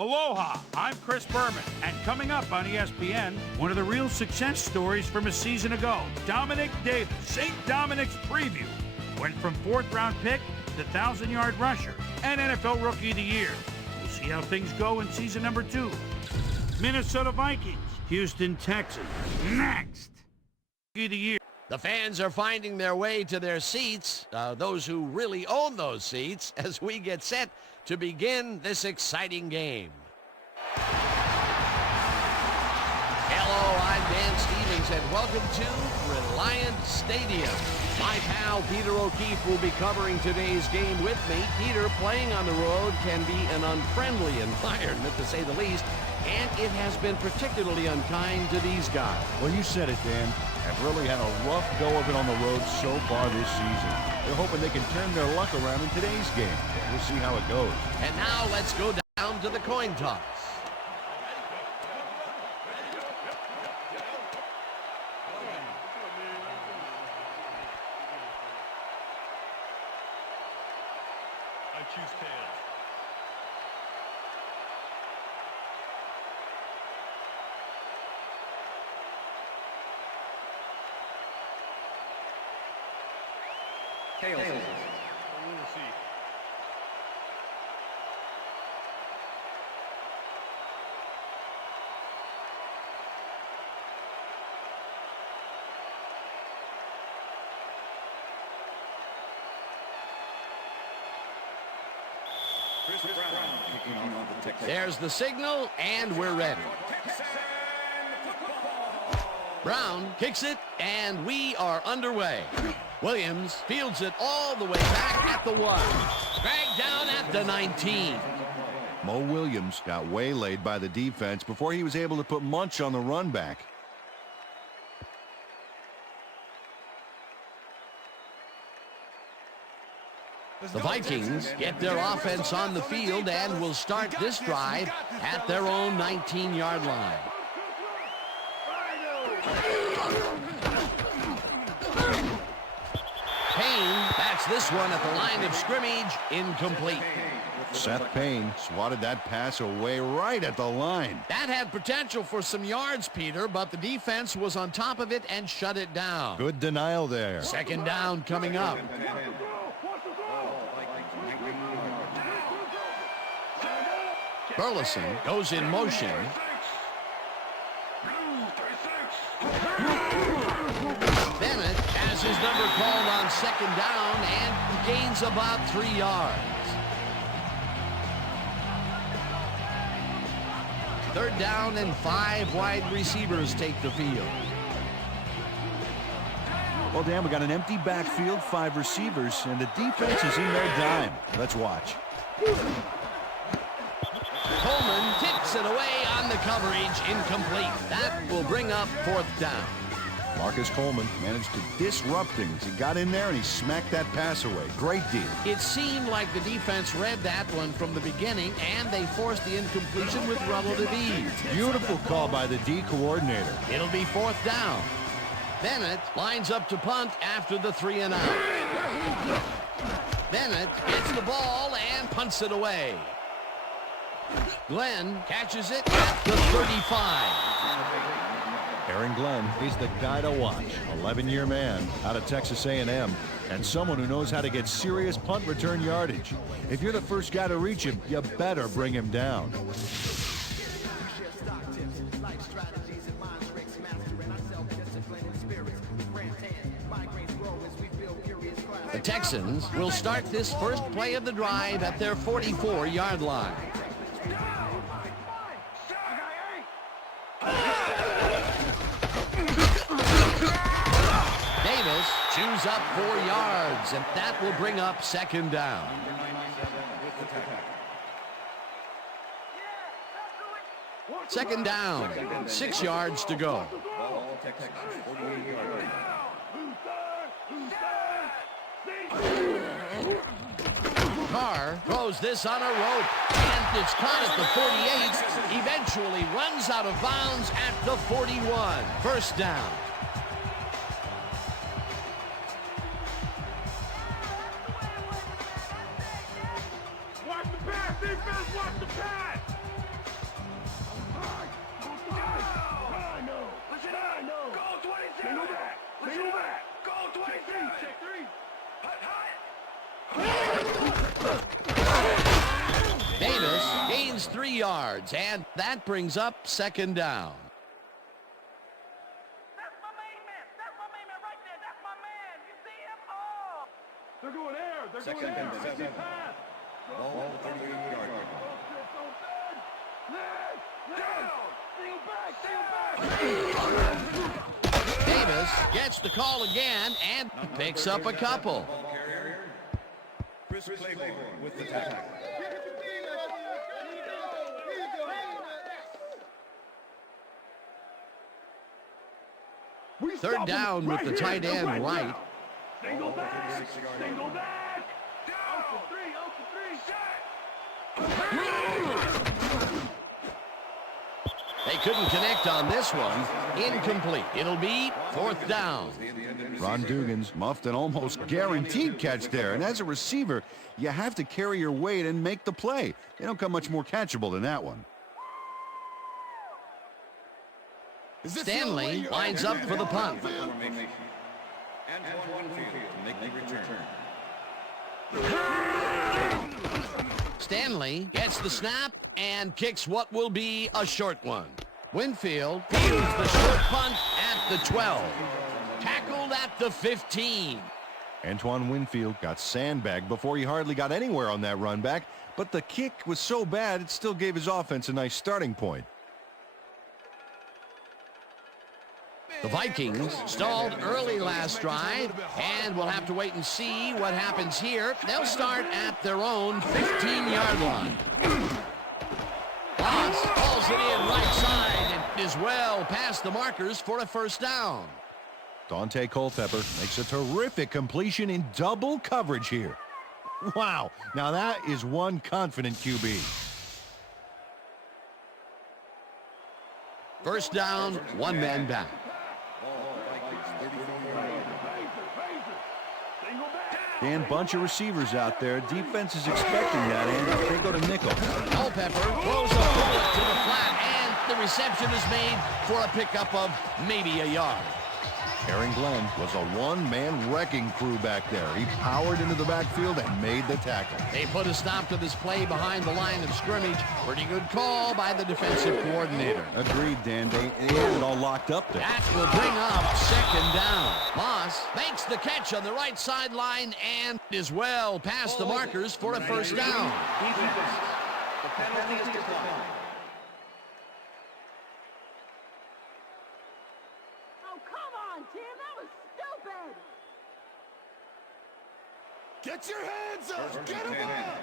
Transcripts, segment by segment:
Aloha, I'm Chris Berman, and coming up on ESPN, one of the real success stories from a season ago, Dominic Davis, St. Dominic's preview. Went from fourth-round pick to 1,000-yard rusher and NFL Rookie of the Year. We'll see how things go in season number 2. Minnesota Vikings, Houston Texans, next. Rookie of the Year. The fans are finding their way to their seats, those who really own those seats, as we get set to begin this exciting game. Hello, I'm Dan Stevens, and welcome to Reliant Stadium. My pal Peter O'Keefe will be covering today's game with me. Peter, playing on the road can be an unfriendly environment, to say the least, and it has been particularly unkind to these guys. Well, you said it, Dan. Have really had a rough go of it on the road so far this season. They're hoping they can turn their luck around in today's game. We'll see how it goes. And now let's go down to the coin toss. I choose tails. Tails. We will see. There's the signal, and we're ready. Brown kicks it, and we are underway. Williams fields it all the way back at the 1. Dragged down at the 19. Mo Williams got waylaid by the defense before he was able to put Munch on the run back. The Vikings get their offense on the field and will start this drive at their own 19-yard line. Payne bats this one at the line of scrimmage, incomplete. Seth Payne swatted that pass away right at the line. That had potential for some yards, Peter, but the defense was on top of it and shut it down. Good denial there. Second down coming up. Burleson goes in motion. Bennett has his number called on second down and gains about 3 yards. Third down and 5 wide receivers take the field. Well, Dan, we got an empty backfield, 5 receivers, and the defense is in their dime. Let's watch. Coleman tips it away on the coverage, incomplete. That will bring up fourth down. Marcus Coleman managed to disrupt things. He got in there and he smacked that pass away. Great deal. It seemed like the defense read that one from the beginning, and they forced the incompletion with relative ease. Beautiful call by the D coordinator. It'll be fourth down. Bennett lines up to punt after the 3 and out. Bennett gets the ball and punts it away. Glenn catches it at the 35. Aaron Glenn, he's the guy to watch. 11-year man out of Texas A&M, and someone who knows how to get serious punt return yardage. If you're the first guy to reach him, you better bring him down. The Texans will start this first play of the drive at their 44-yard line. Davis chews up 4 yards, and that will bring up second down. Second down, 6 yards to go. Carr throws this on a rope, and it's caught at the 48. Eventually runs out of bounds at the 41. First down. Watch the pass, defense, watch the pass! gains 3 yards, and that brings up second down. That's my main man. That's my main man right there. That's my man. You see him? Oh! They're going air. They're Second going air. and 7. Easy pass. Ball 38-yard line. Davis gets the call again and picks up a couple. Ball carrier, Chris Claiborne with the tackle. Third down with the tight end right. Single back. 36-yard Single line. back. Out for 3. They couldn't connect on this one. Incomplete. It'll be fourth down. Ron Dugan's muffed an almost guaranteed catch there. And as a receiver, you have to carry your weight and make the play. They don't come much more catchable than that one. Stanley lines up for the punt. Formation. Antoine Winfield to make the return. Stanley gets the snap and kicks what will be a short one. Winfield fields the short punt at the 12. Tackled at the 15. Antoine Winfield got sandbagged before he hardly got anywhere on that run back, but the kick was so bad it still gave his offense a nice starting point. The Vikings stalled early last drive, and we'll have to wait and see what happens here. They'll start at their own 15-yard line. Moss hauls it in right side and is well past the markers for a first down. Dante Culpepper makes a terrific completion in double coverage here. Wow, now that is one confident QB. First down, one man back. Dan, bunch of receivers out there. Defense is expecting that, and they go to nickel. Culpepper throws a bullet to the flat, and the reception is made for a pickup of maybe a yard. Aaron Glenn was a one-man wrecking crew back there. He powered into the backfield and made the tackle. They put a stop to this play behind the line of scrimmage. Pretty good call by the defensive coordinator. Agreed, Dan. They had it all locked up there. That will bring up second down. Moss makes the catch on the right sideline and is well past the markers for a first down. Defense. The penalty is declined. Oh, come on, Tim. That was stupid. Get your hands up. First Get and him 10. up.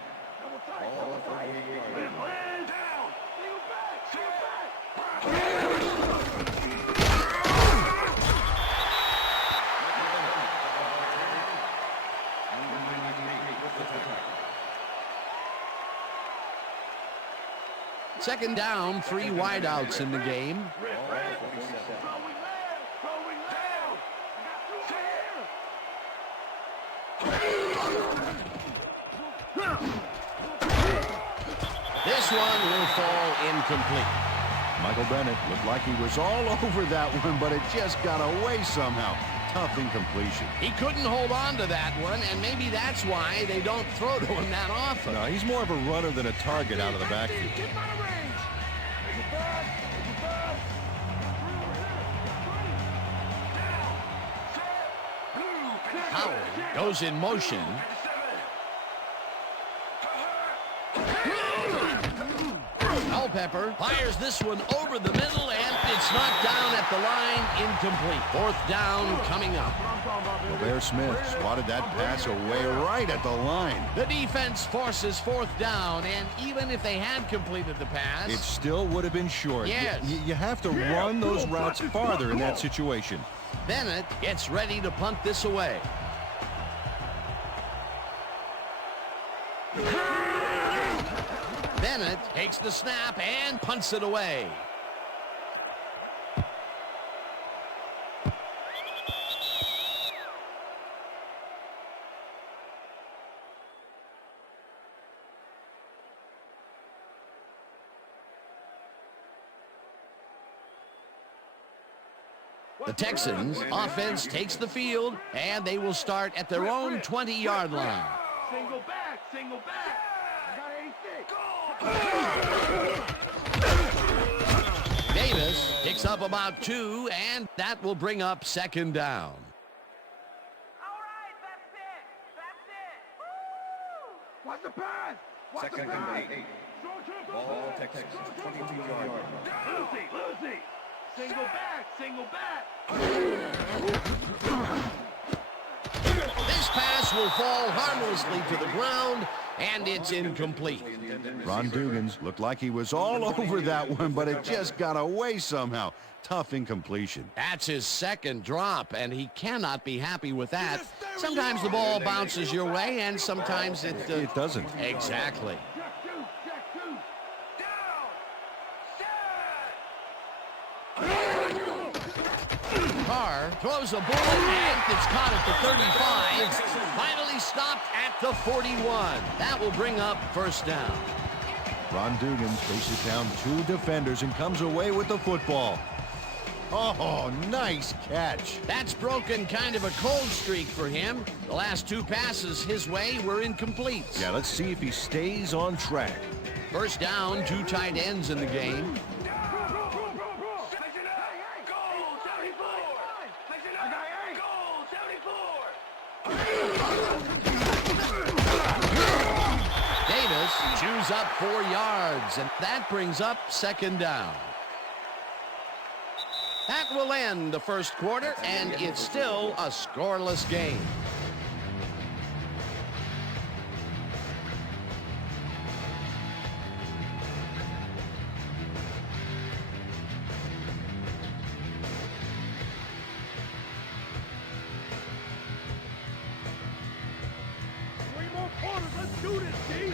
Ball 38-yard line. Land down. Single back. Single back. Number 98 with the tackle. Second down, 3 wideouts in the game. Ball 47. Throwing land. Throwing down. This one will fall incomplete. Michael Bennett looked like he was all over that one, but it just got away somehow. Tough incompletion. He couldn't hold on to that one, and maybe that's why they don't throw to him that often. No, he's more of a runner than a target out of the backfield. Get him out of range. Take it back. Take it back. Howard goes in motion. Culpepper fires this one over the middle, and it's knocked down at the line, incomplete. Fourth down coming up. Robert Smith swatted that pass away right at the line. The defense forces fourth down, and even if they had completed the pass, It still would have been short. Yes. You have to run those routes farther in that situation. Bennett gets ready to punt this away. Bennett takes the snap and punts it away. The Texans offense takes the field, and they will start at their own 20-yard line. Single back. Single back. I got 86. Go. up about 2, and that will bring up second down. All right, that's it. That's it. Woo! Watch the pass. Watch the Second and pass. 8. Strong triple Ball pass. Texans, Strong triple 22-yard line. Lucy. Single back. Single back. This pass will fall harmlessly to the ground, and it's incomplete. Ron Dugans looked like he was all over that one, but it just got away somehow. Tough incompletion. That's his second drop, and he cannot be happy with that. Sometimes the ball bounces your way, and sometimes it doesn't. Exactly. Check two. Check two. Carr throws a bullet, and it's caught at the 35. Finally stopped at the 41. That will bring up first down. Ron Dugans faces down 2 defenders and comes away with the football. Oh, nice catch. That's broken kind of a cold streak for him. The last 2 passes his way were incomplete. Yeah, let's see if he stays on track. First down, 2 tight ends in the game. Davis chews up 4 yards, and that brings up second down. That will end the first quarter, and it's still a scoreless game. Let's do this, G.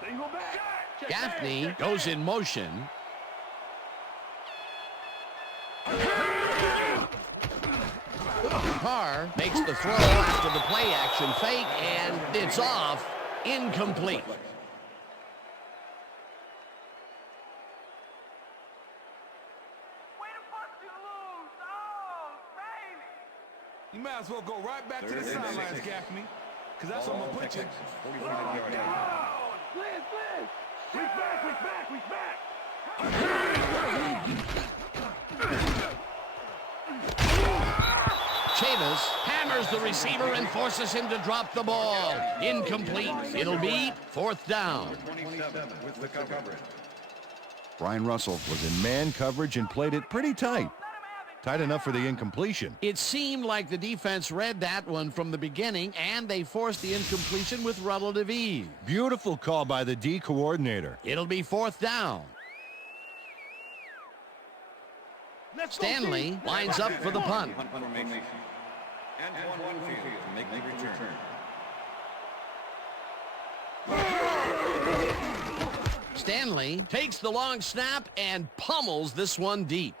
Single back. Gaffney goes in motion. Carr makes the throw after the play action fake, and it's off. Incomplete. Way to bust you loose. Oh, baby. You might as well go right back to the Third and sidelines, 6. Gaffney, because that's what I'm Ball going to put you. Texans, 41-yard line. Liz. Reach back. Chavis hammers the receiver and forces him to drop the ball. Incomplete. It'll be fourth down. 27 with the coverage. Brian Russell was in man coverage and played it pretty tight. Tight enough for the incompletion. It seemed like the defense read that one from the beginning, and they forced the incompletion with relative ease. Beautiful call by the D coordinator. It'll be fourth down. Stanley lines up for the punt. Punt formation. Antoine Winfield to make the return. Stanley takes the long snap and pummels this one deep.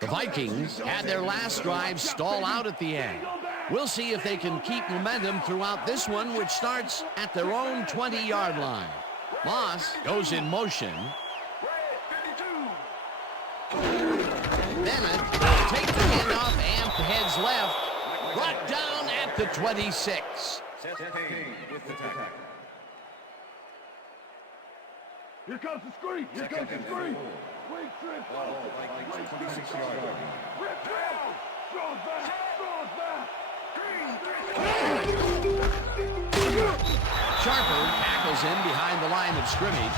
The Vikings had their last drive stall out at the end. We'll see if they can keep momentum throughout this one, which starts at their own 20-yard line. Moss goes in motion. Bennett will take the handoff and heads left. Brought down at the 26. Seth Payne with the tackle. Here comes the screen. Wait, trip. Ball Vikings, 26-yard line. Rip down. Strong back. Sharper tackles him behind the line of scrimmage.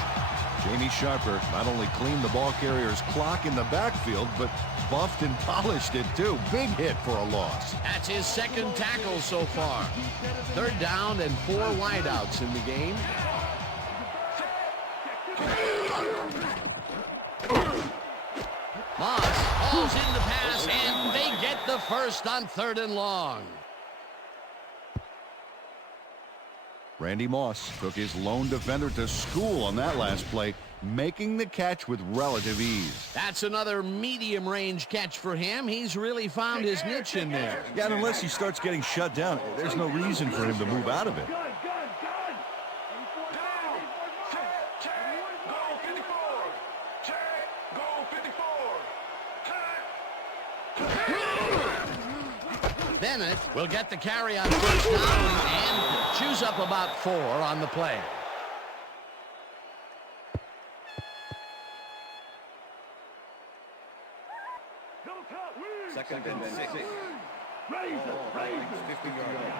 Jamie Sharper not only cleaned the ball carrier's clock in the backfield, but buffed and polished it too. Big hit for a loss. That's his second tackle so far. Third down and 4 wideouts in the game. Moss hauls in the pass, and they get the first on 3rd and long. Randy Moss took his lone defender to school on that last play, making the catch with relative ease. That's another medium-range catch for him. He's really found his niche in there. Yeah, and unless he starts getting shut down, there's no reason for him to move out of it. Gun. Bennett will get the carry on first down and chews up about 4 on the play. Second and 6. Raise it, raise it. 50-yard line.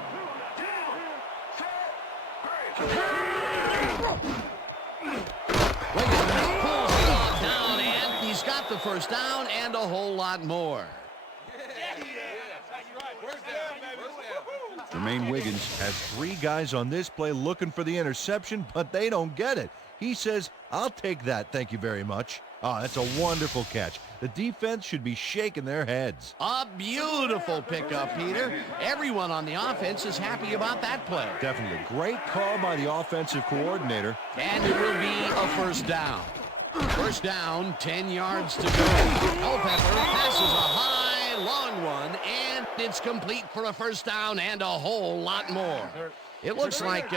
Wiggins pulls the ball down, and he's got the first down and a whole lot more. Jermaine Wiggins has 3 guys on this play looking for the interception, but they don't get it. He says, I'll take that, thank you very much. Oh, that's a wonderful catch. The defense should be shaking their heads. A beautiful pickup, Peter. Everyone on the offense is happy about that play. Definitely a great call by the offensive coordinator. And it will be a first down. First down, 10 yards to go. Culpepper passes a high, long one, and it's complete for a first down and a whole lot more. It looks like,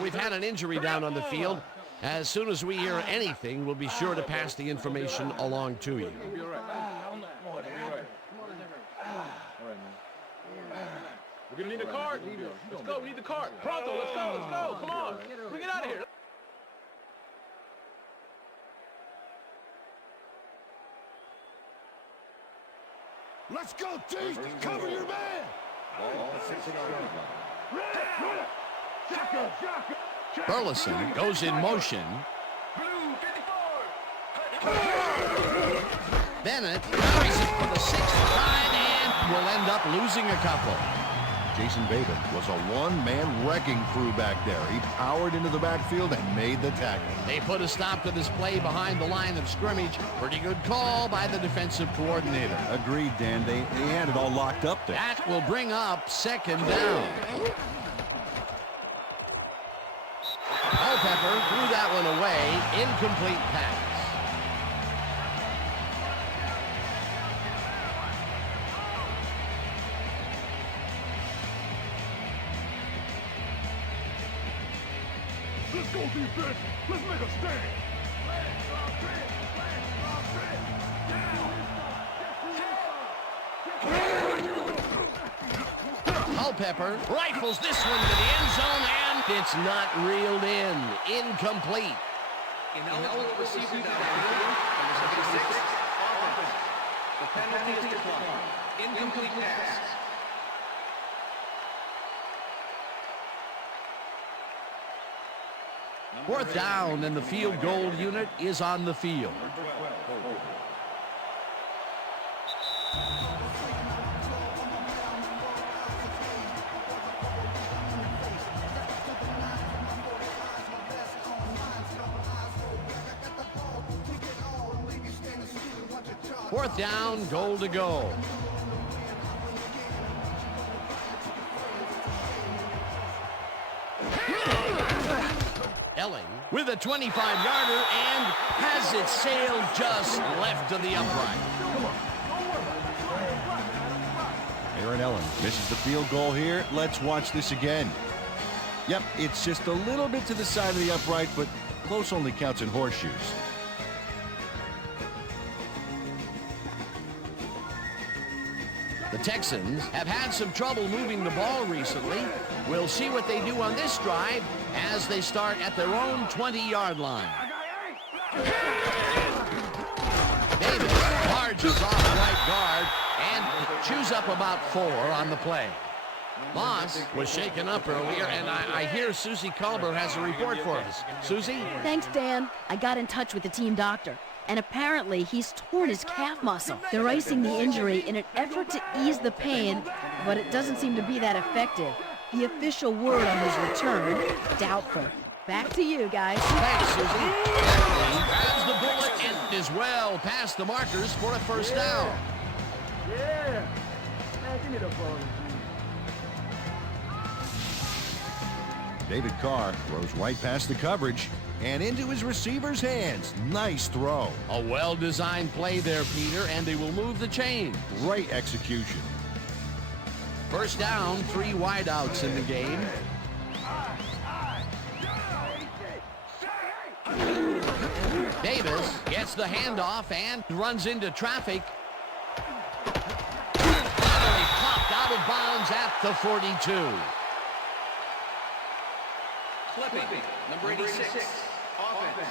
we've had an injury down on the field. As soon as we hear anything, we'll be sure to pass the information along to you. We're going to need a card. Let's go. We need the card. Pronto, let's go. Let's go. Come on. We get out of here. Let's go, Chief. Cover your man. Ball 6-yard line. Shaka, shaka. Burleson goes in motion. Bennett carries it for the 6th time and will end up losing a couple. Jason Babin was a one-man wrecking crew back there. He powered into the backfield and made the tackle. They put a stop to this play behind the line of scrimmage. Pretty good call by the defensive coordinator. Agreed, Dan. They had it all locked up there. That will bring up 2nd down. Culpepper threw that one away. Incomplete pass. Let's go, defense. Let's make a stand. Culpepper rifles this one to the end zone, and it's not reeled in. Incomplete. Ineligible receiver downfield. Number 76, offense. The penalty is declined. Incomplete pass. Fourth down, and the field goal unit is on the field. Fourth down, goal to go. Elling with a 25-yarder and has it sailed just left of the upright. Aaron Elling misses the field goal here. Let's watch this again. Yep, it's just a little bit to the side of the upright, but close only counts in horseshoes. The Texans have had some trouble moving the ball recently. We'll see what they do on this drive as they start at their own 20-yard line. Davis charges off right guard and chews up about 4 on the play. Moss was shaken up earlier, and I hear Susie Culber has a report for us. Susie? Thanks, Dan. I got in touch with the team doctor, and apparently he's torn his calf muscle. They're icing the injury in an effort to ease the pain, but it doesn't seem to be that effective. The official word on his return, doubtful. Back to you, guys. Thanks, Susie. He grabs the bullet and is well past the markers for a first down. Yeah. Man, give me the ball. David Carr throws right past the coverage and into his receiver's hands. Nice throw. A well-designed play there, Peter, and they will move the chain. Great execution. First down, 3 wideouts in the game. Davis gets the handoff and runs into traffic. Finally popped out of bounds at the 42. Clipping, number 86. Offense.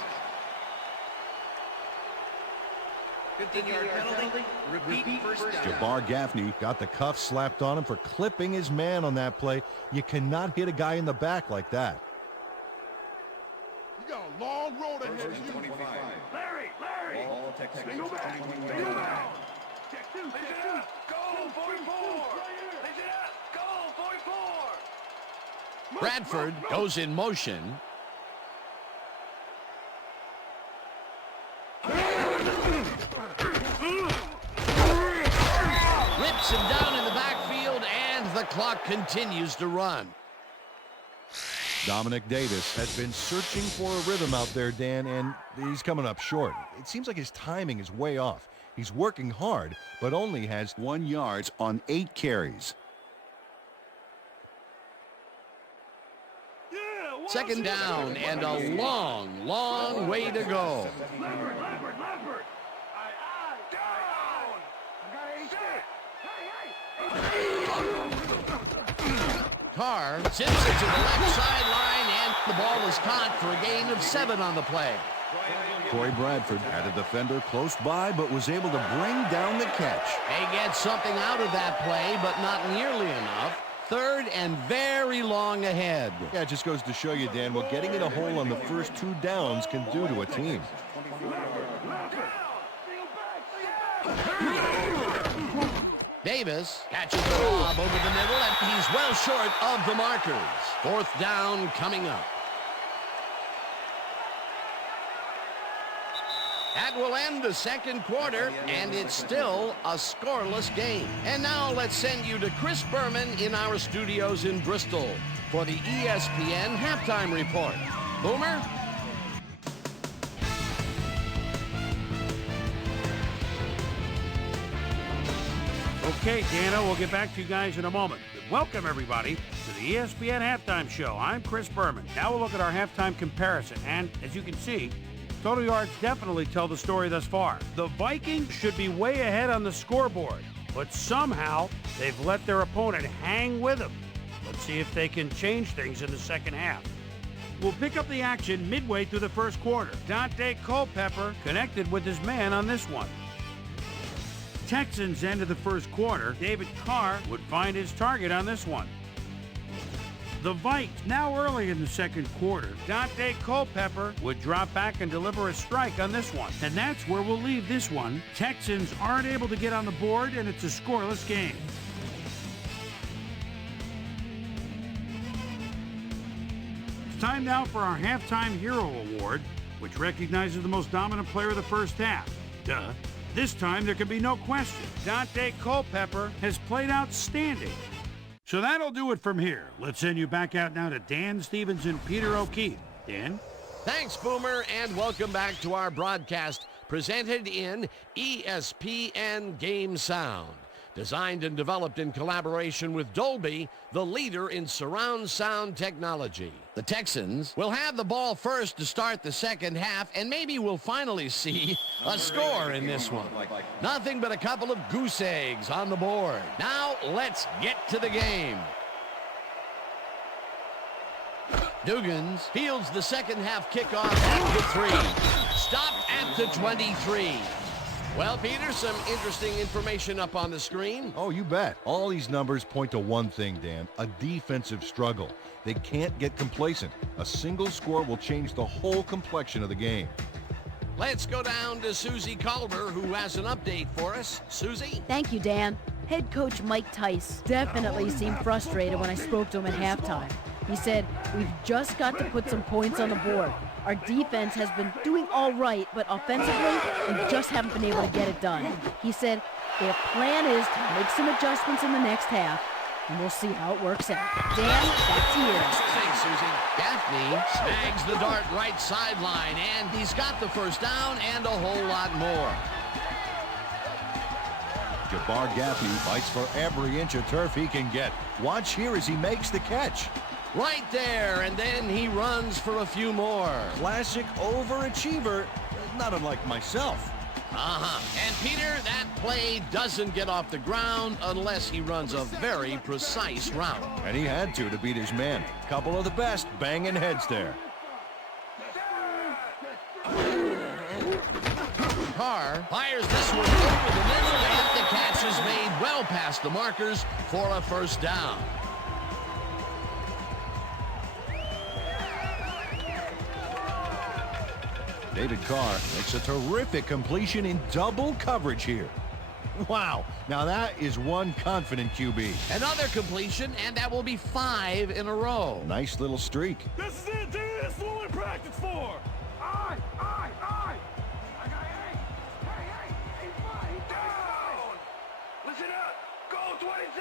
15-yard penalty. Repeat first down. Jabbar Gaffney got the cuff slapped on him for clipping his man on that play. You cannot hit a guy in the back like that. You got a long road ahead of you. 25. Larry. All Texans. Go back. Check two. Go, 44! Lace it up! Go, 44! Bradford goes in motion. Rips him down in the backfield, and the clock continues to run. Dominic Davis has been searching for a rhythm out there, Dan, and he's coming up short. It seems like his timing is way off. He's working hard, but only has 1 yard on 8 carries. Second down and a long, long way to go. Lambert. Carr zips it to the left sideline, and the ball is caught for a gain of 7 on the play. Corey Bradford had a defender close by, but was able to bring down the catch. They get something out of that play, but not nearly enough. Third and very long ahead. Yeah, it just goes to show you, Dan, what getting in a hole on the first 2 downs can do to a team. Davis catches the lob over the middle, and he's well short of the markers. 4th down coming up. That will end the second quarter, and it's still a scoreless game. And now let's send you to Chris Berman in our studios in Bristol for the ESPN Halftime Report. Boomer? Okay, Dana, we'll get back to you guys in a moment. Welcome, everybody, to the ESPN Halftime Show. I'm Chris Berman. Now we'll look at our halftime comparison, and as you can see, total yards definitely tell the story thus far. The Vikings should be way ahead on the scoreboard, but somehow they've let their opponent hang with them. Let's see if they can change things in the second half. We'll pick up the action midway through the first quarter. Dante Culpepper connected with his man on this one. Texans ended the first quarter. David Carr would find his target on this one. The Vikes, now early in the second quarter, Dante Culpepper would drop back and deliver a strike on this one. And that's where we'll leave this one. Texans aren't able to get on the board, and it's a scoreless game. It's time now for our Halftime Hero Award, which recognizes the most dominant player of the first half. Duh. This time, there can be no question. Dante Culpepper has played outstanding. So that'll do it from here. Let's send you back out now to Dan Stevens and Peter O'Keefe. Dan? Thanks, Boomer, and welcome back to our broadcast presented in ESPN Game Sound. Designed and developed in collaboration with Dolby, the leader in surround sound technology. The Texans will have the ball first to start the second half, and maybe we'll finally see a score in this one. Nothing but a couple of goose eggs on the board. Now, let's get to the game. Dugans fields the second half kickoff at the 3. Stopped at the 23. Well, Peter, some interesting information up on the screen. Oh, you bet. All these numbers point to one thing, Dan, a defensive struggle. They can't get complacent. A single score will change the whole complexion of the game. Let's go down to Susie Culver, who has an update for us. Susie? Thank you, Dan. Head coach Mike Tice definitely seemed frustrated when I spoke to him at halftime. He said, "We've just got to put some points on the board. Our defense has been doing all right, but offensively, we just haven't been able to get it done." He said, "Their plan is to make some adjustments in the next half, and we'll see how it works out." Dan, back to you. Thanks, Susie. Gaffney snags the dart right sideline, and he's got the first down and a whole lot more. Jabbar Gaffney fights for every inch of turf he can get. Watch here as he makes the catch. Right there, and then he runs for a few more. Classic overachiever, not unlike myself. And Peter, that play doesn't get off the ground unless he runs a very precise route. And he had to beat his man. Couple of the best banging heads there. Carr fires this one over the middle, and the catch is made well past the markers for a first down. David Carr makes a terrific completion in double coverage here. Wow, now that is one confident QB. Another completion, and that will be 5 in a row. Nice little streak. This is it, dude. This is what we practice for. Aye. I got hey, down. Listen up. Go 27.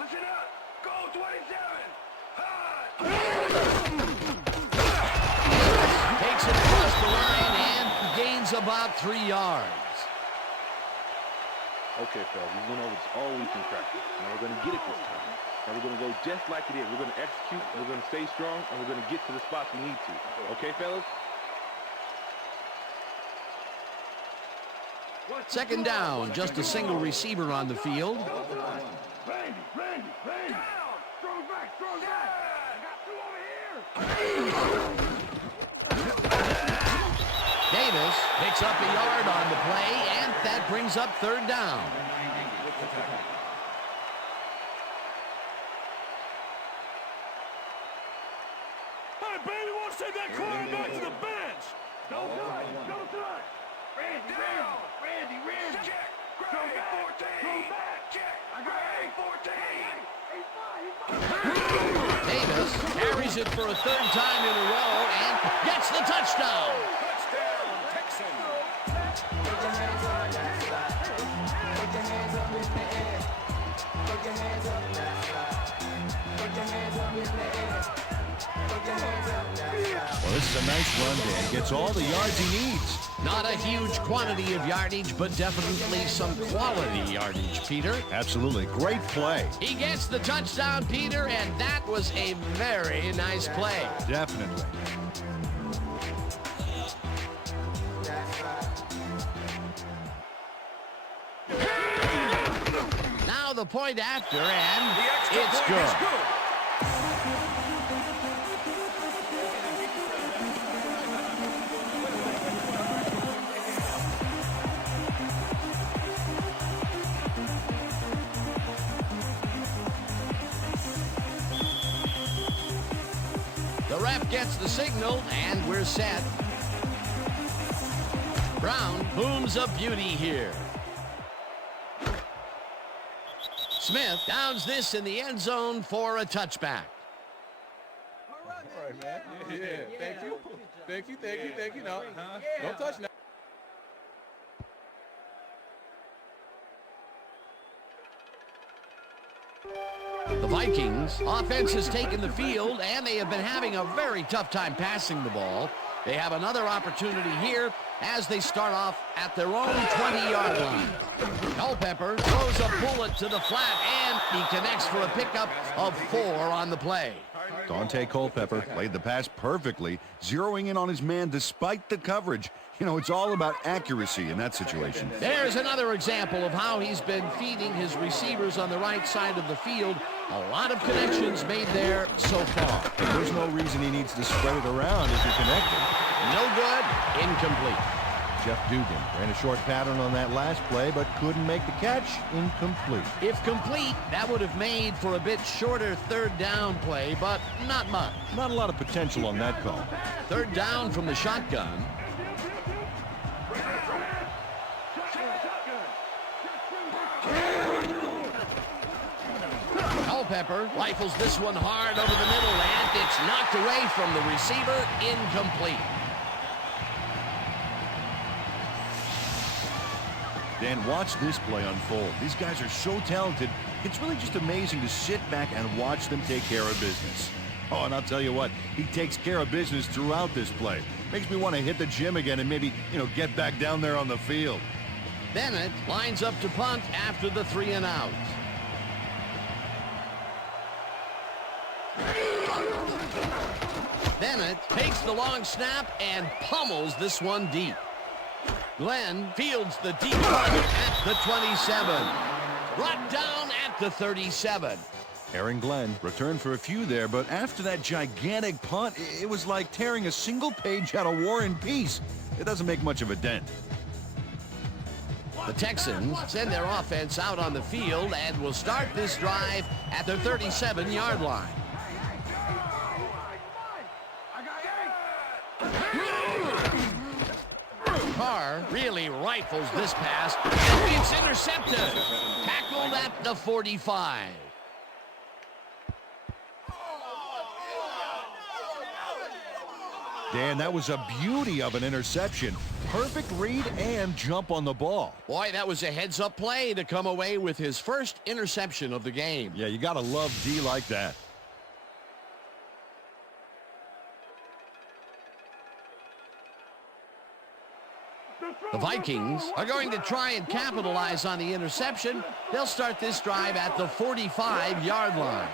Listen up. Go 27. Takes it across the line and gains about 3 yards. Okay, fellas, we went over this all week in practice. Now we're going to get it this time. And we're going to go just like it is. We're going to execute, we're going to stay strong, and we're going to get to the spots we need to. Okay, fellas? Second down, just a single receiver on the field. Randy. Down. Strong back. I got 2 over here. Davis picks up a yard on the play, and that brings up third down. Hey, baby, want to send that quarterback to the bench. Don't do it. Randy. Check. Go back. Check. I got 14. Davis carries it for a third time in a row and gets the touchdown. Touchdown, Texans. Well, this is a nice run, Dan. Gets all the yards he needs. Not a huge quantity of yardage, but definitely some quality yardage, Peter. Absolutely. Great play. He gets the touchdown, Peter, and that was a very nice play. Definitely. Now the point after, and it's good. The ref gets the signal, and we're set. Brown booms a beauty here. Smith downs this in the end zone for a touchback. All right, man. Yeah. Thank you. No, don't touch now. The Vikings offense has taken the field, and they have been having a very tough time passing the ball. They have another opportunity here as they start off at their own 20-yard line. Culpepper throws a bullet to the flat, and he connects for a pickup of 4 on the play. Dante Culpepper played the pass perfectly, zeroing in on his man despite the coverage. You know, it's all about accuracy in that situation. There's another example of how he's been feeding his receivers on the right side of the field. A lot of connections made there so far. There's no reason he needs to spread it around if you're connected. No good, incomplete. Jeff Dugan ran a short pattern on that last play, but couldn't make the catch. Incomplete. If complete, that would have made for a bit shorter third down play, but not much. Not a lot of potential on that call. Third down from the shotgun. Culpepper rifles this one hard over the middle, and it's knocked away from the receiver. Incomplete. Dan, watch this play unfold. These guys are so talented, it's really just amazing to sit back and watch them take care of business. Oh, and I'll tell you what, he takes care of business throughout this play. Makes me want to hit the gym again and maybe, get back down there on the field. Bennett lines up to punt after the 3 and out. Bennett takes the long snap and pummels this one deep. Glenn fields the deep punt at the 27. Brought down at the 37. Aaron Glenn returned for a few there, but after that gigantic punt, it was like tearing a single page out of War and Peace. It doesn't make much of a dent. The Texans send their offense out on the field and will start this drive at the 37-yard line. Carr really rifles this pass, and it's intercepted. Tackled at the 45. Dan, that was a beauty of an interception. Perfect read and jump on the ball. Boy, that was a heads-up play to come away with his first interception of the game. Yeah, you got to love D like that. The Vikings are going to try and capitalize on the interception. They'll start this drive at the 45-yard line.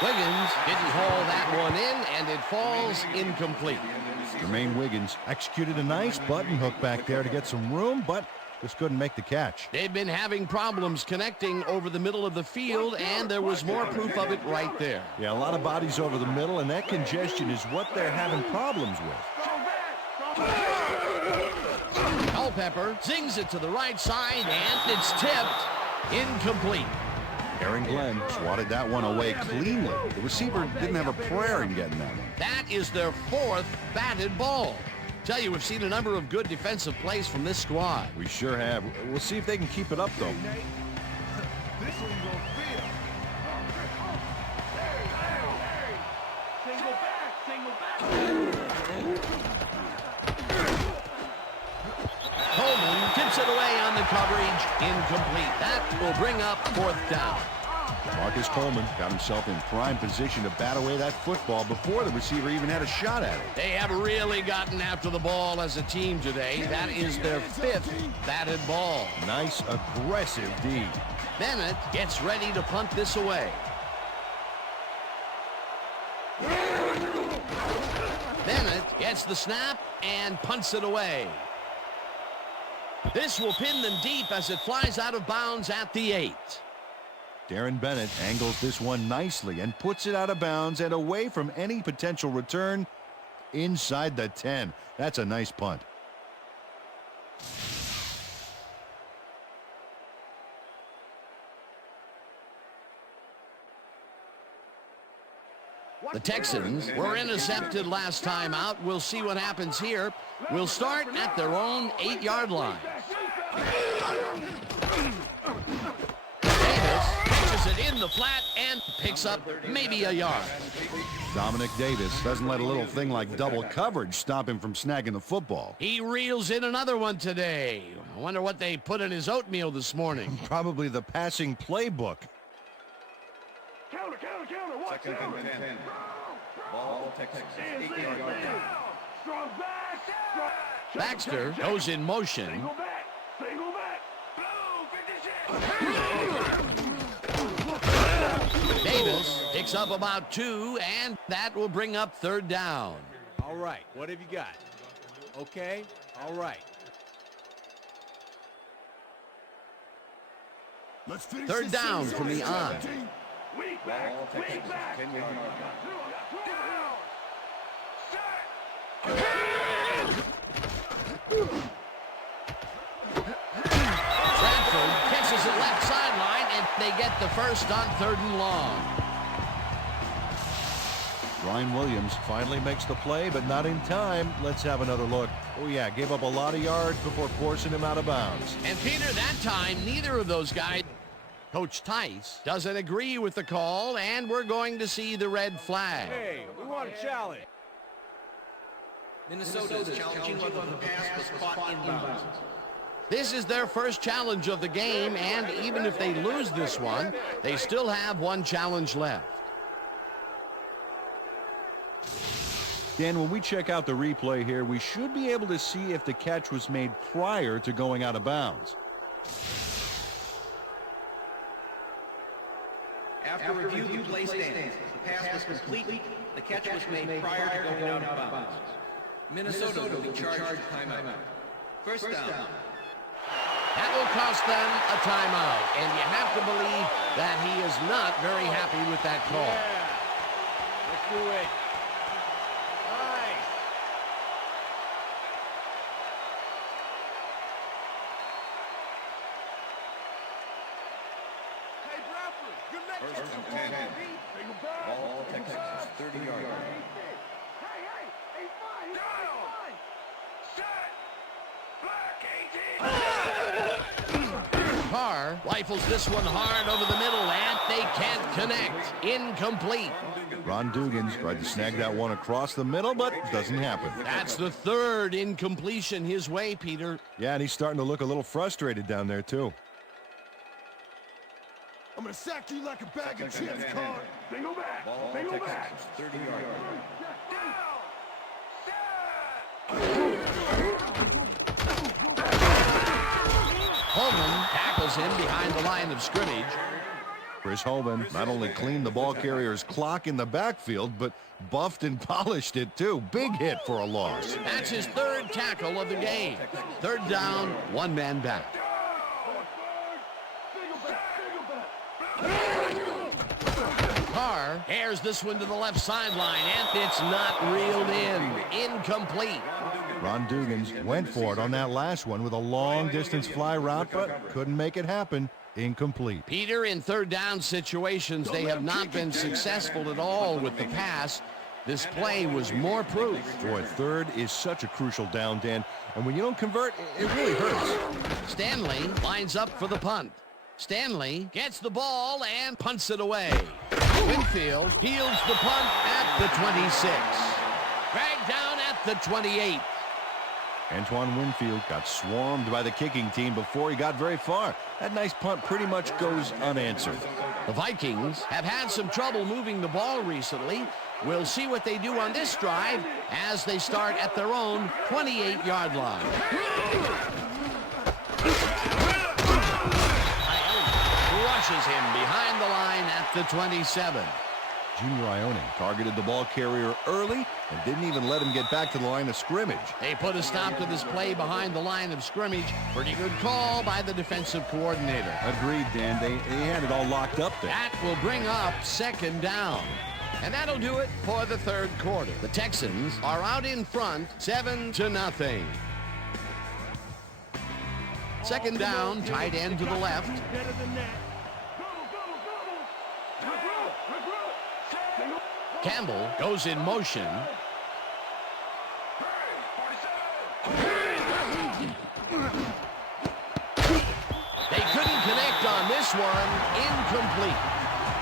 Wiggins didn't haul that one in, and it falls incomplete. Jermaine Wiggins executed a nice button hook back there to get some room, but just couldn't make the catch. They've been having problems connecting over the middle of the field, and there was more proof of it right there. Yeah, a lot of bodies over the middle, and that congestion is what they're having problems with. Culpepper zings it to the right side, and it's tipped. Incomplete. Aaron Glenn swatted that one away cleanly. The receiver didn't have a prayer in getting that one. That is their fourth batted ball. Tell you, we've seen a number of good defensive plays from this squad. We sure have. We'll see if they can keep it up, though. This one you gonna feel. Single back, single back. Coleman tips it away on the coverage. Incomplete. That will bring up fourth down. Marcus Coleman got himself in prime position to bat away that football before the receiver even had a shot at it. They have really gotten after the ball as a team today. That is their fifth batted ball. Nice, aggressive D. Bennett gets ready to punt this away. Bennett gets the snap and punts it away. This will pin them deep as it flies out of bounds at the 8. Darren Bennett angles this one nicely and puts it out of bounds and away from any potential return inside the 10. That's a nice punt. The Texans were intercepted last time out. We'll see what happens here. We'll start at their own 8-yard line. Davis pitches it in the flat and picks up maybe a yard. Dominic Davis doesn't let a little thing like double coverage stop him from snagging the football. He reels in another one today. I wonder what they put in his oatmeal this morning. Probably the passing playbook. Counter, watch Second out. and 10. Ball, Texas, 8-yard line. Strong back. Baxter goes in motion. Single back. Davis picks up about 2, and that will bring up third down. All right, what have you got? Okay, all right. Third down from the on. Weak Ball, back. Texas, 10-yard line. Bradford catches it left sideline, and they get the first on 3rd and long. Ryan Williams finally makes the play, but not in time. Let's have another look. Oh, yeah, gave up a lot of yards before forcing him out of bounds. And, Peter, that time, neither of those guys. Coach Tice doesn't agree with the call, and we're going to see the red flag. Hey, we want a challenge. Minnesota is challenging whether the pass was caught inbounds. This is their first challenge of the game, and even if they lose this one, they still have one challenge left. Dan, when we check out the replay here, we should be able to see if the catch was made prior to going out of bounds. After review, the play stands. The pass was complete. The catch was made prior to going out of bounds. Minnesota will be charged timeout. First down. That will cost them a timeout, and you have to believe that he is not very happy with that call. Yeah. Let's do it. Nice. Hey, Bradford, good luck. First and 10. Ball Texans, 30-yard line. Hey, fine. Down. Set. Black 18. Carr rifles this one hard over the middle, and they can't connect. Incomplete. Ron Dugans tried to snag that one across the middle, but it doesn't happen. That's the third incompletion his way, Peter. Yeah, and he's starting to look a little frustrated down there, too. I'm gonna sack you like a bag of chips, Carr. Single back. Ball Single back. Texans, 30-yard line. Holman tackles him behind the line of scrimmage. Chris Holman not only cleaned the ball carrier's clock in the backfield, but buffed and polished it, too. Big hit for a loss. That's his third tackle of the game. Third down, one man back. Carr airs this one to the left sideline, and it's not reeled in. Incomplete. Ron Dugans went for it on that last one with a long-distance fly route, but couldn't make it happen. Incomplete. Peter, in third down situations, they have not been successful at all with the pass. This play was more proof. Boy, third is such a crucial down, Dan, and when you don't convert, it really hurts. Stanley lines up for the punt. Stanley gets the ball and punts it away. Winfield fields the punt at the 26. Dragged down at the 28. Antoine Winfield got swarmed by the kicking team before he got very far. That nice punt pretty much goes unanswered. The Vikings have had some trouble moving the ball recently. We'll see what they do on this drive as they start at their own 28-yard line. Crushes him behind the line at the 27. Junior Ione targeted the ball carrier early and didn't even let him get back to the line of scrimmage. They put a stop to this play behind the line of scrimmage. Pretty good call by the defensive coordinator. Agreed, Dan. They had it all locked up there. That will bring up second down. And that'll do it for the third quarter. The Texans are out in front, 7-0. Second down, tight end to the left. Campbell goes in motion. They couldn't connect on this one. Incomplete.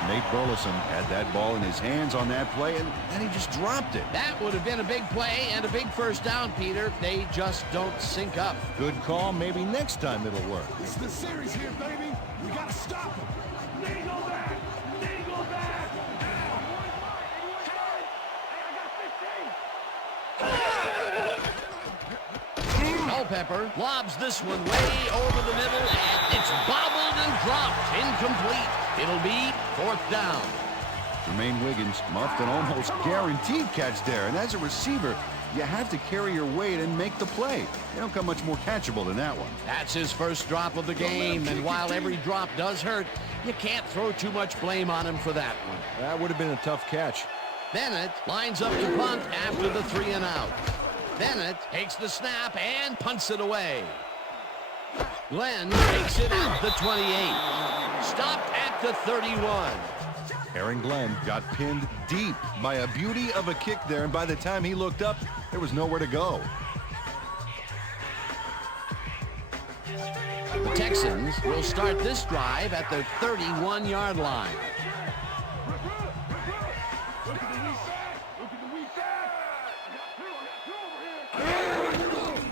Nate Burleson had that ball in his hands on that play, and then he just dropped it. That would have been a big play and a big first down, Peter. They just don't sync up. Good call. Maybe next time it'll work. It's the series here, baby. We gotta stop him. Dingle back. Dingle back. Culpepper lobs this one way over the middle, and it's bobbled and dropped. Incomplete. It'll be fourth down. Jermaine Wiggins muffed an almost guaranteed catch there, and as a receiver, you have to carry your weight and make the play. You don't come much more catchable than that one. That's his first drop of the game, and while every drop does hurt, you can't throw too much blame on him for that one. That would have been a tough catch. Bennett lines up to punt after the 3 and out. Bennett takes the snap and punts it away. Glenn takes it at the 28. Stopped at the 31. Aaron Glenn got pinned deep by a beauty of a kick there, and by the time he looked up, there was nowhere to go. The Texans will start this drive at their 31-yard line.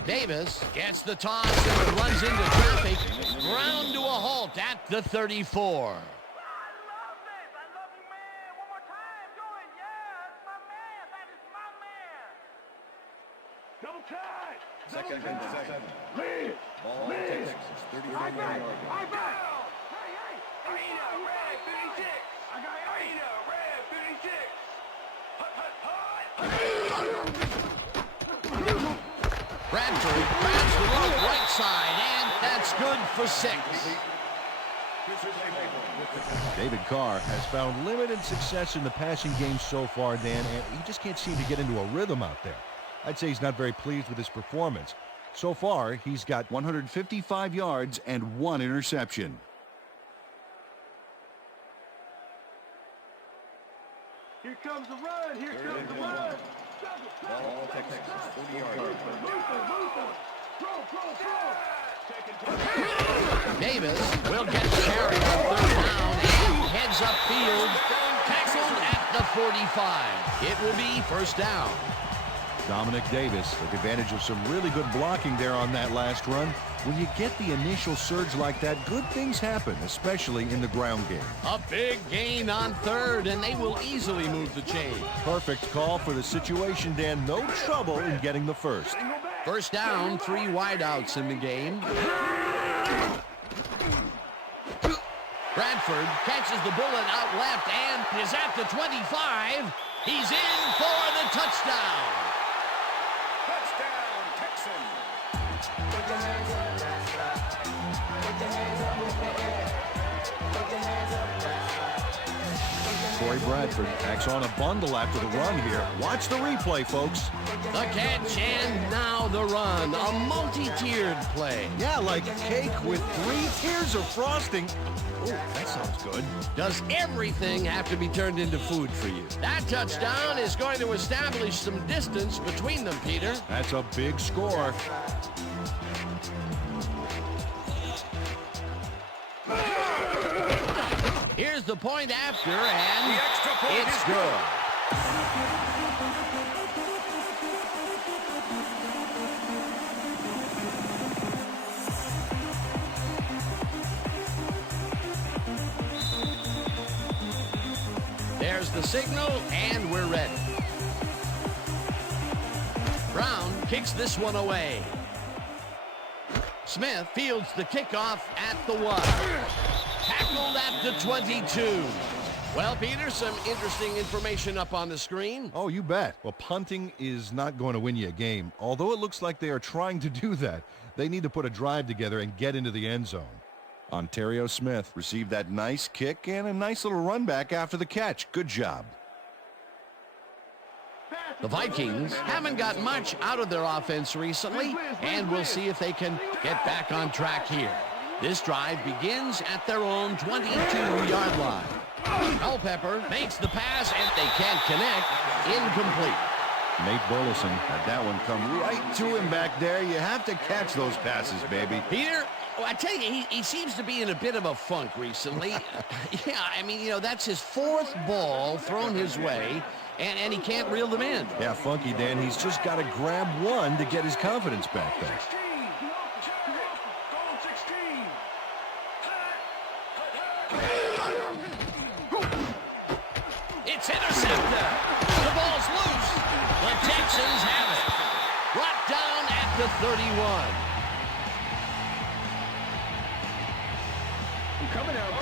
Davis gets the toss and runs into traffic. Ground to a halt at the 34. Double tight. Second and 7. Lead. Ball Texans, 31-yard line. Hey. Bradford grabs the rope right side, and that's good for 6. David Carr has found limited success in the passing game so far, Dan, and he just can't seem to get into a rhythm out there. I'd say he's not very pleased with his performance. So far, he's got 155 yards and 1 interception. Here comes the run. Here comes the run. Ball Texans, 40 yards. Davis will get the carry on 3rd down and heads upfield. Tackled at the 45. It will be 1st down. Dominic Davis took advantage of some really good blocking there on that last run. When you get the initial surge like that, good things happen, especially in the ground game. A big gain on 3rd, and they will easily move the chain. Perfect call for the situation, Dan. No trouble in getting the 1st. 1st down, 3 wideouts in the game. Bradford catches the bullet out left and is at the 25. He's in for the touchdown. Touchdown, Texans. Put your hands up, that's right. Put your hands up in the air. Put your hands up, that's right. Corey Bradford packs on a bundle after the run here. Watch the replay, folks. The catch and now the run. A multi-tiered play. Yeah, like cake with 3 tiers of frosting. Oh, that sounds good. Does everything have to be turned into food for you? That touchdown is going to establish some distance between them, Peter. That's a big score. Here's the point after, and it's good. There's the signal, and we're ready. Brown kicks this one away. Smith fields the kickoff at the 1. Tackled at the 22. Well, Peter, some interesting information up on the screen. Oh, you bet. Well, punting is not going to win you a game, although it looks like they are trying to do that. They need to put a drive together and get into the end zone. Ontario Smith received that nice kick and a nice little run back after the catch. Good job. The Vikings haven't got much out of their offense recently, and we'll see if they can get back on track here. This drive begins at their own 22-yard line. Culpepper makes the pass, and they can't connect. Incomplete. Nate Burleson had that one come right to him back there. You have to catch those passes, baby. Peter, I tell you, he seems to be in a bit of a funk recently. Yeah, I mean, that's his 4th ball thrown his way, and he can't reel them in. Yeah, funky, Dan. He's just got to grab one to get his confidence back there. It's intercepted. The ball's loose. The Texans have it. Brought down at the 31. Coming out.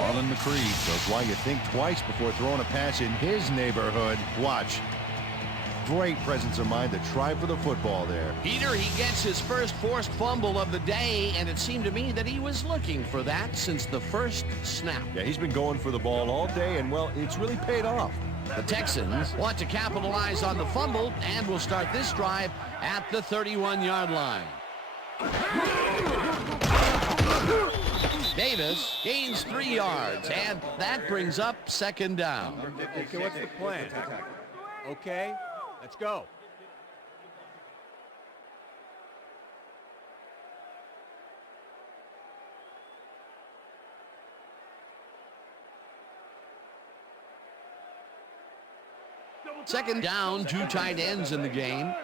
Marlon McCree shows why you think twice before throwing a pass in his neighborhood. Watch. Great presence of mind to try for the football there. Peter, he gets his first forced fumble of the day, and it seemed to me that he was looking for that since the first snap. Yeah, he's been going for the ball all day, and, well, it's really paid off. The Texans want to capitalize on the fumble and will start this drive at the 31-yard line. Davis gains 3 yards, and that brings up 2nd down. Okay, what's the plan? Okay, let's go. Second down, 2 tight ends in the game.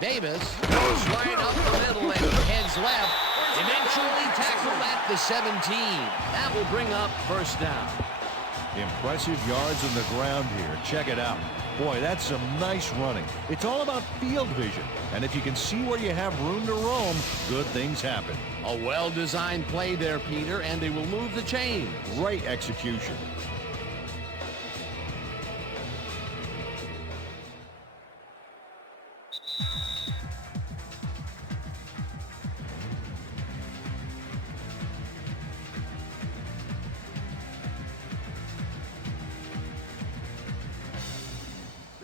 Davis goes right up the middle and heads left. Eventually Eventually tackled at the 17. That will bring up first down. Impressive yards on the ground here. Check it out. Boy, that's some nice running. It's all about field vision. And if you can see where you have room to roam, good things happen. A well-designed play there, Peter, and they will move the chains. Great execution.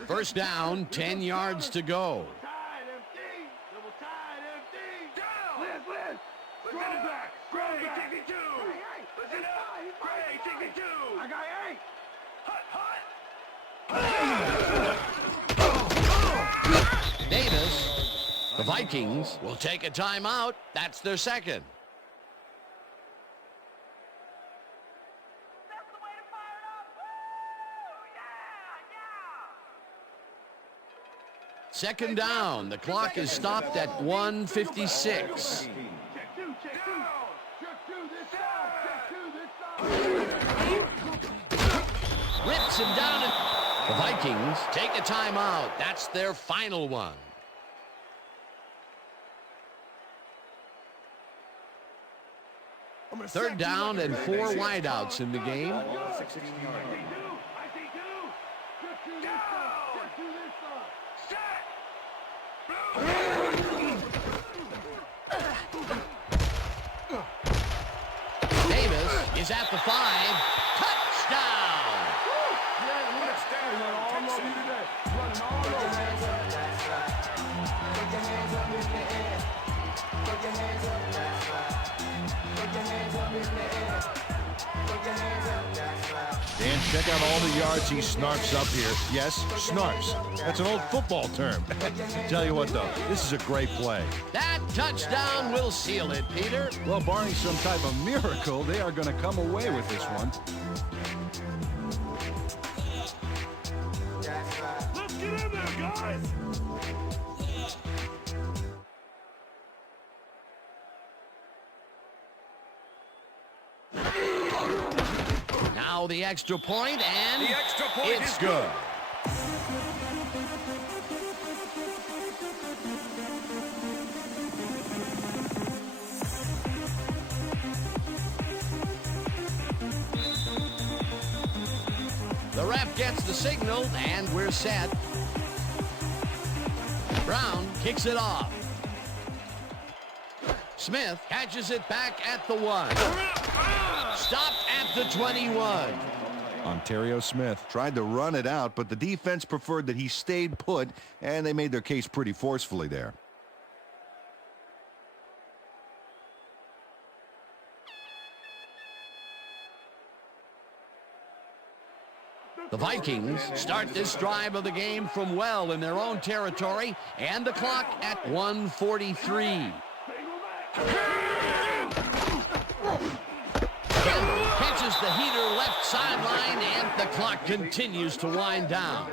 First down, 10 yards to go. Davis, the Vikings will take a timeout. That's their second. Second down. The clock is stopped at 1:56. Rips him down. The Vikings take a timeout. That's their final one. Third down and 4 wideouts in the game. Davis is at the 5. Touchdown! Dan, check out all the yards he snarfs up here. Yes, snarfs. That's an old football term. Tell you what, though, this is a great play. That touchdown will seal it, Peter. Well, barring some type of miracle, they are going to come away with this one. Let's get in there, guys! Now the extra point, and it's good. The ref gets the signal, and we're set. Brown kicks it off. Smith catches it back at the 1. Stopped at the 21. Ontario Smith tried to run it out, but the defense preferred that he stayed put, and they made their case pretty forcefully there. The Vikings start this drive of the game from well in their own territory, and the clock at 1:43. Campbell catches the heater left sideline, and the clock continues to wind down.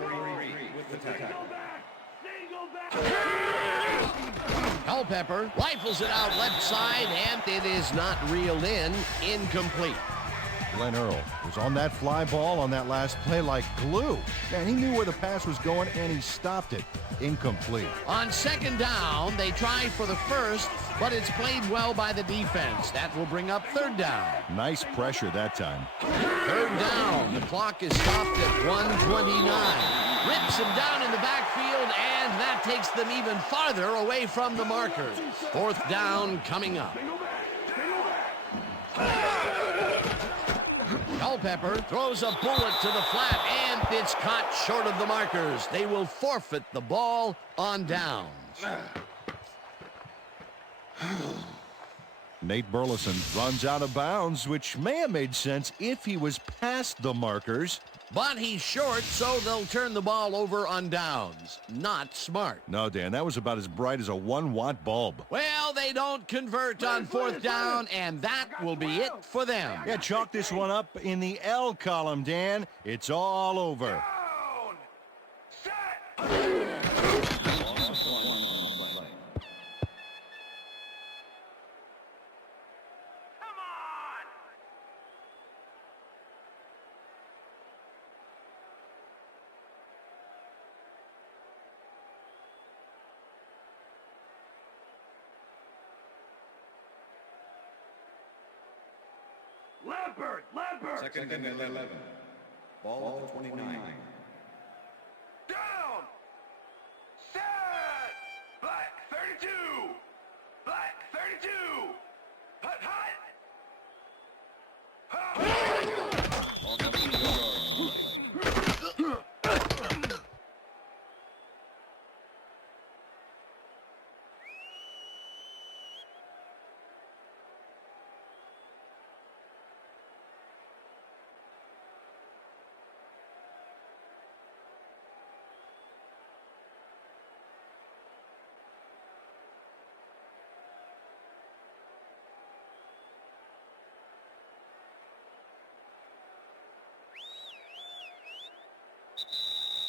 Culpepper rifles it out left side, and it is not reeled in. Incomplete. Glenn Earl was on that fly ball on that last play like glue. And he knew where the pass was going, and he stopped it. Incomplete. On second down, they try for the first, but it's played well by the defense. That will bring up third down. Nice pressure that time. Third down. The clock is stopped at 1:29. Rips him down in the backfield, and that takes them even farther away from the markers. Fourth down coming up. Culpepper throws a bullet to the flat, and it's caught short of the markers. They will forfeit the ball on downs. Nate Burleson runs out of bounds, which may have made sense if he was past the markers. But he's short, so they'll turn the ball over on downs. Not smart. No, Dan, that was about as bright as a 1-watt bulb. Well, they don't convert on fourth down, and that will be it for them. Yeah, chalk this one up in the L column, Dan. It's all over. Lampert! Lampert! Second and 11. Ball at the 29. Down! Set! Black 32! Black 32! Hut, hut! Ball comes to the yard.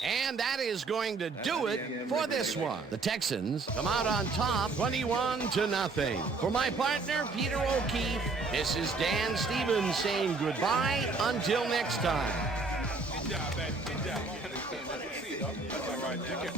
And that is going to do it for this one. The Texans come out on top 21-0. For my partner, Peter O'Keefe, this is Dan Stevens saying goodbye until next time. Good job, man. Good job. That's all right. Take care.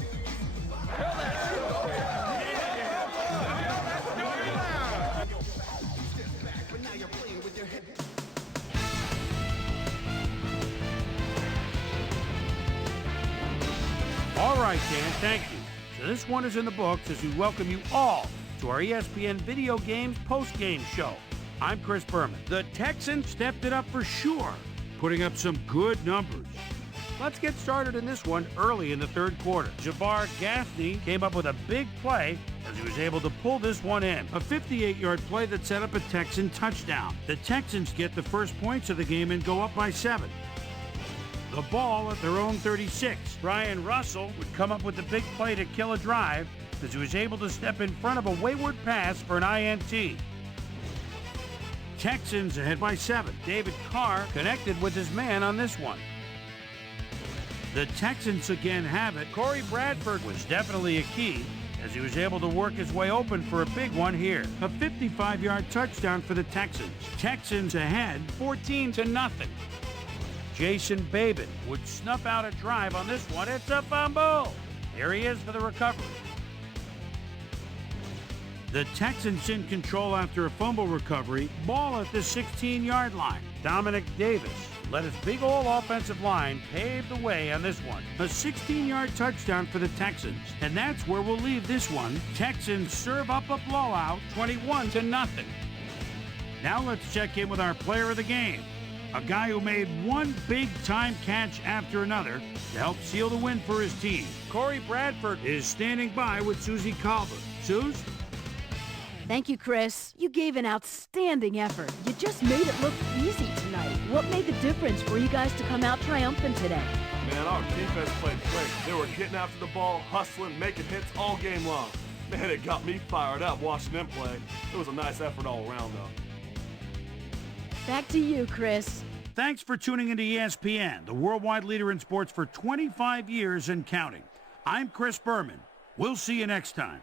All right, Dan, thank you. So this one is in the books as we welcome you all to our ESPN Video Games post-game show. I'm Chris Berman. The Texans stepped it up for sure, putting up some good numbers. Let's get started in this one early in the third quarter. Jabbar Gaffney came up with a big play as he was able to pull this one in. A 58-yard play that set up a Texan touchdown. The Texans get the first points of the game and go up by 7. The ball at their own 36. Brian Russell would come up with the big play to kill a drive as he was able to step in front of a wayward pass for an INT. Texans ahead by 7. David Carr connected with his man on this one. The Texans again have it. Corey Bradford was definitely a key as he was able to work his way open for a big one here. A 55-yard touchdown for the Texans. Texans ahead 14-0. Jason Babin would snuff out a drive on this one. It's a fumble. There he is for the recovery. The Texans in control after a fumble recovery. Ball at the 16-yard line. Dominic Davis let his big old offensive line pave the way on this one. A 16-yard touchdown for the Texans. And that's where we'll leave this one. Texans serve up a blowout, 21-0. Now let's check in with our player of the game. A guy who made one big-time catch after another to help seal the win for his team. Corey Bradford is standing by with Susie Colbert. Suze? Thank you, Chris. You gave an outstanding effort. You just made it look easy tonight. What made the difference for you guys to come out triumphant today? Man, our defense played great. They were getting after the ball, hustling, making hits all game long. Man, it got me fired up watching them play. It was a nice effort all around, though. Back to you, Chris. Thanks for tuning into ESPN, the worldwide leader in sports for 25 years and counting. I'm Chris Berman. We'll see you next time.